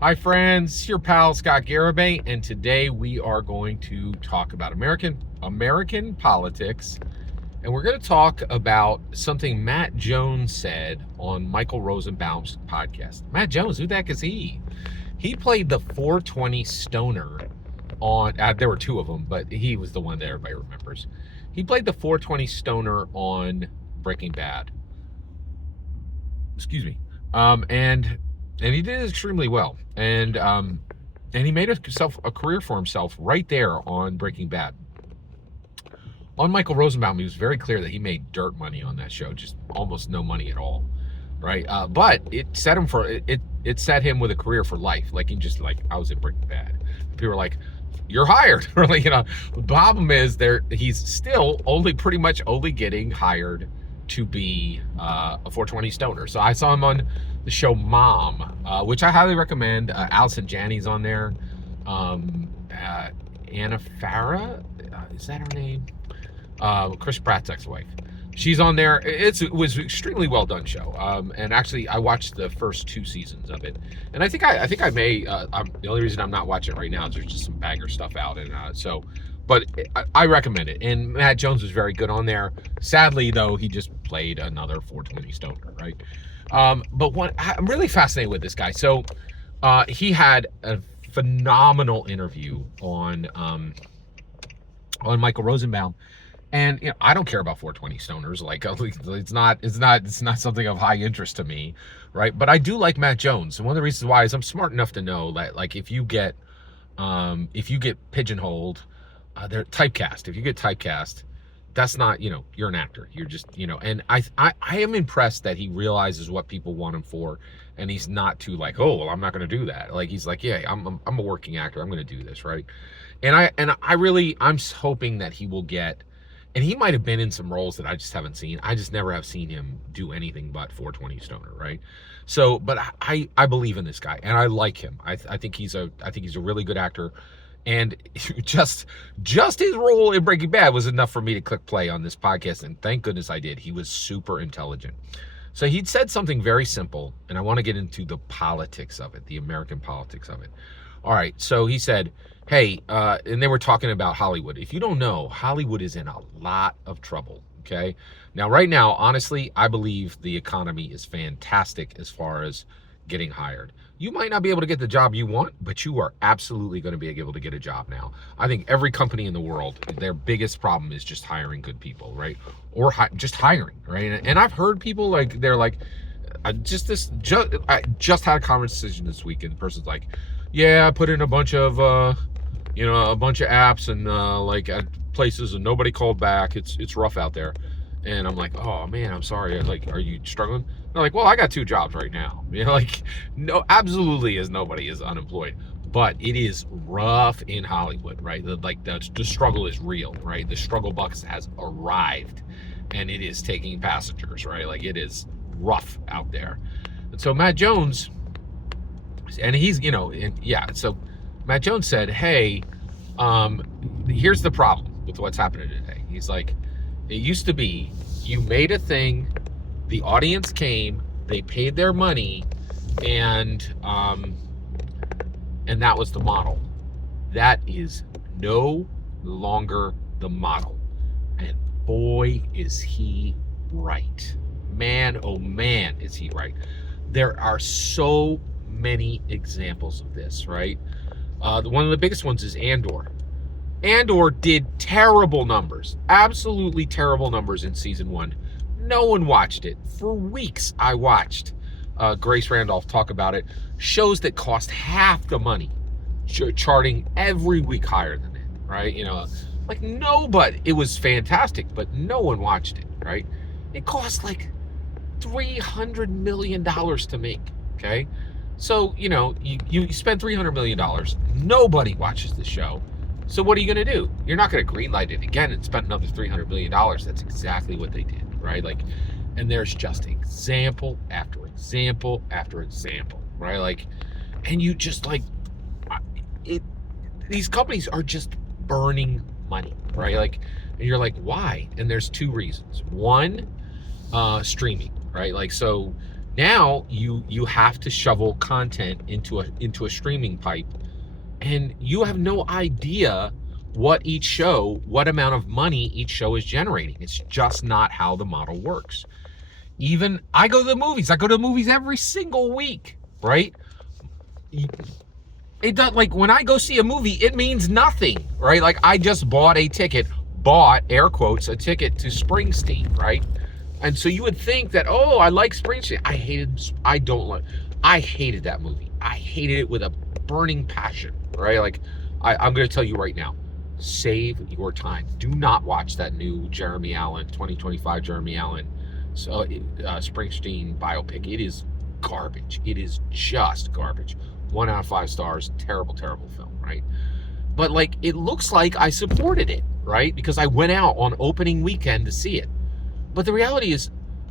Hi friends, your pal Scott Garibay, and today we are going to talk about American politics, and we're going to talk about something Matt Jones said on Michael Rosenbaum's podcast. Matt Jones, who the heck is he? He played the 420 stoner on. There were two of them, but he was the one that everybody remembers. He played the 420 stoner on Breaking Bad. Excuse me. And he did extremely well, and he made a career for himself right there on Breaking Bad. On Michael Rosenbaum, he was very clear that he made dirt money on that show, just almost no money at all, right? But it set him it set him with a career for life. Like, he just, like, I was in Breaking Bad. People were like, "You're hired." Really, The problem is he's still pretty much only getting hired to be a 420 stoner. So I saw him on the show Mom, which I highly recommend. Allison Janney's on there. Anna Farah, is that her name? Chris Pratt's ex-wife. She's on there. It was an extremely well done show. And actually, I watched the first 2 seasons of it, and I think I may. The only reason I'm not watching it right now is there's just some banger stuff out, and but I recommend it. And Matt Jones was very good on there. Sadly, though, he just played another 420 stoner, right? But I'm really fascinated with this guy. So he had a phenomenal interview on Michael Rosenbaum. And I don't care about 420 stoners. Like, it's not something of high interest to me, right? But I do like Matt Jones, and one of the reasons why is I'm smart enough to know that, like, if you get pigeonholed, they're typecast. If you get typecast, that's not, you're an actor. You're just, and I am impressed that he realizes what people want him for, and he's not too like, oh, well, I'm not going to do that. Like, he's like, yeah, I'm a working actor. I'm going to do this, right? And I'm hoping that he will get. And he might have been in some roles that I just haven't seen. I just never have seen him do anything but 420 stoner, right? So, but I believe in this guy, and I like him. I think he's a really good actor, and just his role in Breaking Bad was enough for me to click play on this podcast, and thank goodness I did. He was super intelligent. So he'd said something very simple, and I want to get into the politics of it, the American politics of it. All right, so he said, hey, and they were talking about Hollywood. If you don't know, Hollywood is in a lot of trouble, okay? Now, right now, honestly, I believe the economy is fantastic as far as getting hired. You might not be able to get the job you want, but you are absolutely going to be able to get a job now. I think every company in the world, their biggest problem is just hiring good people, right? Or just hiring, right? And I've heard people, like, they're like, I just had a conversation this week, and the person's like, yeah, I put in a bunch of apps and like at places, and nobody called back. It's rough out there. And I'm like, oh man, I'm sorry. Like, are you struggling? They're like, well, I got 2 jobs right now. Like, no, absolutely, nobody is unemployed, but it is rough in Hollywood, right? The struggle is real, right? The struggle bus has arrived, and it is taking passengers, right? Like, it is rough out there. And so Matt Jones, and he's, so Matt Jones said, hey, here's the problem with what's happening today. He's like, it used to be you made a thing, the audience came, they paid their money, and that was the model. That is no longer the model. And boy, is he right. Man, oh man, is he right. There are so many examples of this, right? One of the biggest ones is Andor. Andor did terrible numbers, absolutely terrible numbers in season 1. No one watched it. For weeks, I watched Grace Randolph talk about it. Shows that cost half the money, charting every week higher than it, right? Like, nobody. It was fantastic, but no one watched it, right? It cost like $300 million to make, okay? So, you spend $300 million. Nobody watches the show. So what are you going to do? You're not going to greenlight it again and spend another $300 million. That's exactly what they did, right? Like, and there's just example after example after example, right? Like, and you just, like, these companies are just burning money, right? Like, and you're like, why? And there's 2 reasons. One, streaming, right? Like, so Now you have to shovel content into a streaming pipe, and you have no idea what amount of money each show is generating. It's just not how the model works. Even I go to the movies. I go to the movies every single week, right? It does, like, when I go see a movie, it means nothing, right? Like, I just bought air quotes, a ticket to Springsteen, right? And so you would think that, oh, I like Springsteen. I hated that movie. I hated it with a burning passion, right? Like, I'm going to tell you right now, save your time. Do not watch that new 2025 Jeremy Allen Springsteen biopic. It is garbage. It is just garbage. 1 out of 5 stars. Terrible, terrible film, right? But, like, it looks like I supported it, right? Because I went out on opening weekend to see it. But the reality is,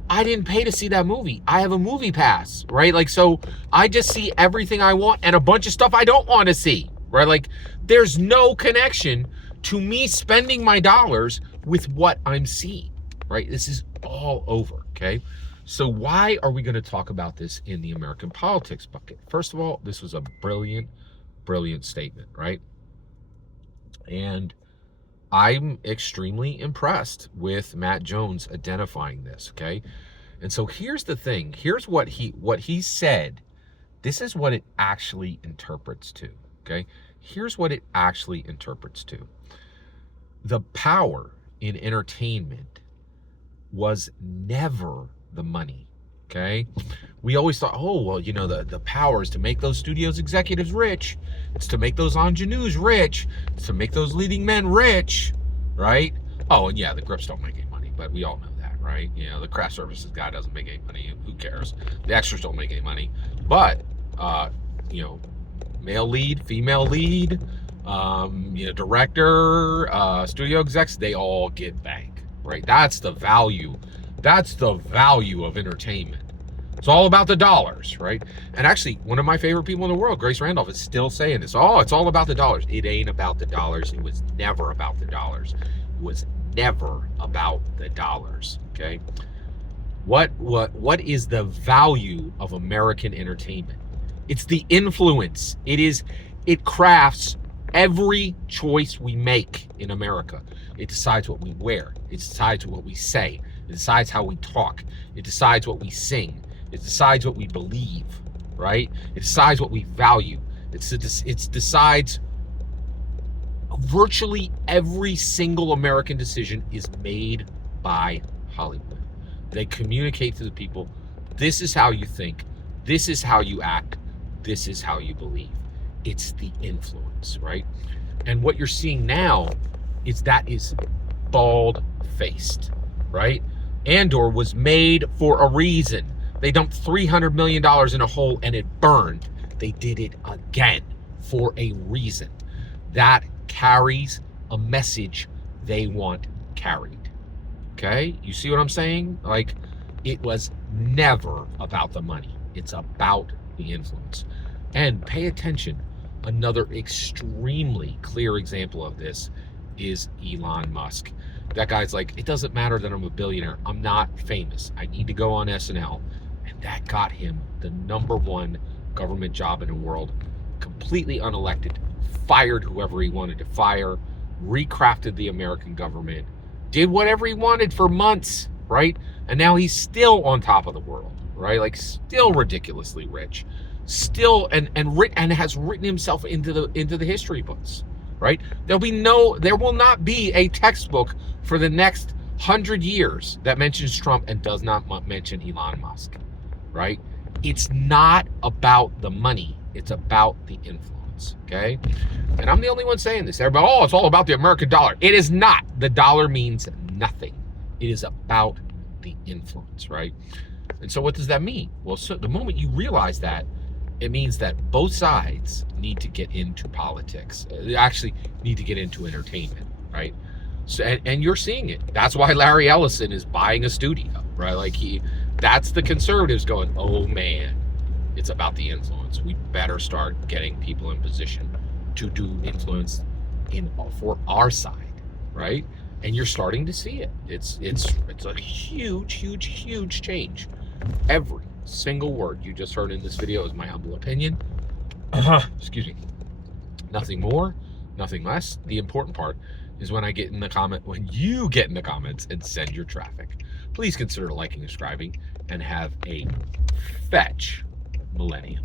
I didn't pay to see that movie. I have a movie pass, right? Like, so I just see everything I want and a bunch of stuff I don't want to see, right? Like, there's no connection to me spending my dollars with what I'm seeing, right? This is all over, okay? So why are we going to talk about this in the American politics bucket? First of all, this was a brilliant, brilliant statement, right? And I'm extremely impressed with Matt Jones identifying this, okay? And so here's the thing. Here's what he said. This is what it actually interprets to, okay? Here's what it actually interprets to. The power in entertainment was never the money, okay? We always thought, oh, well, you know, the power is to make those studios executives rich. It's to make those ingenues rich. It's to make those leading men rich, right? Oh, and yeah, the grips don't make any money, but we all know that, right? You know, the craft services guy doesn't make any money. Who cares? The extras don't make any money. But, you know, male lead, female lead, you know, director, studio execs, they all get bank, right? That's the value. That's the value of entertainment. It's all about the dollars, right? And actually, one of my favorite people in the world, Grace Randolph, is still saying this. Oh, it's all about the dollars. It ain't about the dollars. It was never about the dollars. It was never about the dollars, okay? What is the value of American entertainment? It's the influence. It crafts every choice we make in America. It decides what we wear. It decides what we say. It decides how we talk. It decides what we sing. It decides what we believe, right? It decides what we value. It decides virtually every single American decision is made by Hollywood. They communicate to the people, this is how you think, this is how you act, this is how you believe. It's the influence, right? And what you're seeing now is bald-faced, right? Andor was made for a reason. They dumped $300 million in a hole and it burned. They did it again for a reason. That carries a message they want carried. Okay? You see what I'm saying? Like, it was never about the money. It's about the influence. And pay attention. Another extremely clear example of this is Elon Musk. That guy's like, it doesn't matter that I'm a billionaire. I'm not famous. I need to go on SNL. And that got him the #1 government job in the world, completely unelected, fired whoever he wanted to fire, recrafted the American government, did whatever he wanted for months, right? And now he's still on top of the world, right? Like, still ridiculously rich, still and has written himself into the history books, right? There will not be a textbook for the next 100 years that mentions Trump and does not mention Elon Musk, right? It's not about the money. It's about the influence, okay? And I'm the only one saying this. Everybody, oh, it's all about the American dollar. It is not. The dollar means nothing. It is about the influence, right? And so what does that mean? Well, so the moment you realize that, it means that both sides need to get into politics. They actually need to get into entertainment, right? So, and you're seeing it. That's why Larry Ellison is buying a studio, right? Like, that's the conservatives going, oh man, it's about the influence. We better start getting people in position to do influence for our side, right? And you're starting to see it. It's a huge, huge, huge change every single word you just heard in this video is my humble opinion. Excuse me. Nothing more, nothing less. The important part is when you get in the comments and send your traffic. Please consider liking and subscribing, and have a fetch millennium.